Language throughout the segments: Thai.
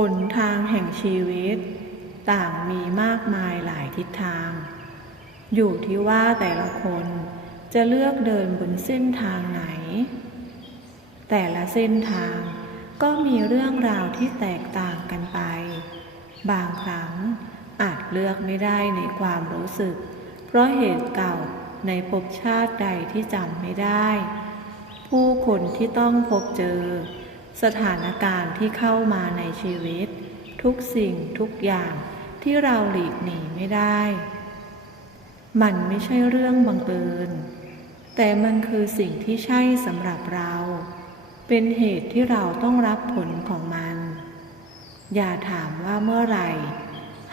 หนทางแห่งชีวิต ต่างมีมากมายหลายทิศทาง อยู่ที่ว่าแต่ละคนจะเลือกเดินบนเส้นทางไหน แต่ละเส้นทางก็มีเรื่องราวที่แตกต่างกันไป บางครั้งอาจเลือกไม่ได้ในความรู้สึก เพราะเหตุเก่าในภพชาติใดที่จำไม่ได้ ผู้คนที่ต้องพบเจอ สถานการณ์ที่เข้ามาในชีวิต ทุกสิ่งทุกอย่างที่เราหลีกหนีไม่ได้ มันไม่ใช่เรื่องบังเอิญ แต่มันคือสิ่งที่ใช่สำหรับเรา เป็นเหตุที่เราต้องรับผลของมัน อย่าถามว่าเมื่อไหร่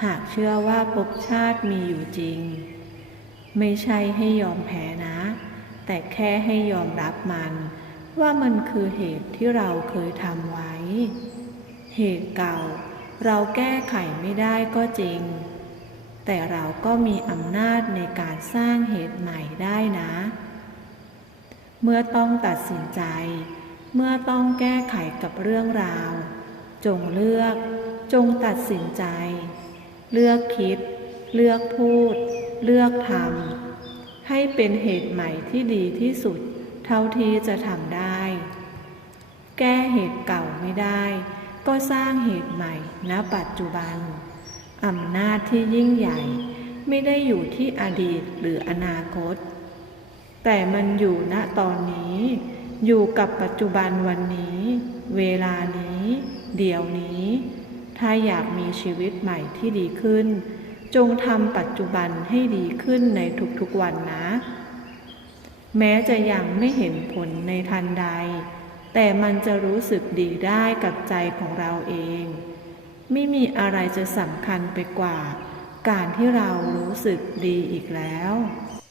หากเชื่อว่าภพชาติมีอยู่จริง ไม่ใช่ให้ยอมแพ้นะ แต่แค่ให้ยอมรับมัน ว่ามันคือเหตุที่เราเคยทำไว้ เหตุเก่าเราแก้ไขไม่ได้ก็จริง แต่เราก็มีอำนาจในการสร้างเหตุใหม่ได้นะ เมื่อต้องตัดสินใจ เมื่อต้องแก้ไขกับเรื่องราว จงเลือก จงตัดสินใจ เลือกคิด เลือกพูด เลือกทำให้เป็นเหตุใหม่ที่ดีที่สุด เท่าที่จะทำได้ แก้เหตุเก่าไม่ได้ ก็สร้างเหตุใหม่ณปัจจุบันอำนาจที่ยิ่งใหญ่ ไม่ได้อยู่ที่อดีตหรืออนาคต แต่มันอยู่ณตอนนี้ อยู่กับปัจจุบันวันนี้ เวลานี้ เดี๋ยวนี้ ถ้าอยากมีชีวิตใหม่ที่ดีขึ้น จงทำปัจจุบันให้ดีขึ้นในทุกๆวันนะ แม้จะยังไม่เห็นผลในทันใด แต่มันจะรู้สึกดีได้กับใจของเราเอง ไม่มีอะไรจะสำคัญไปกว่า การที่เรารู้สึกดีอีกแล้ว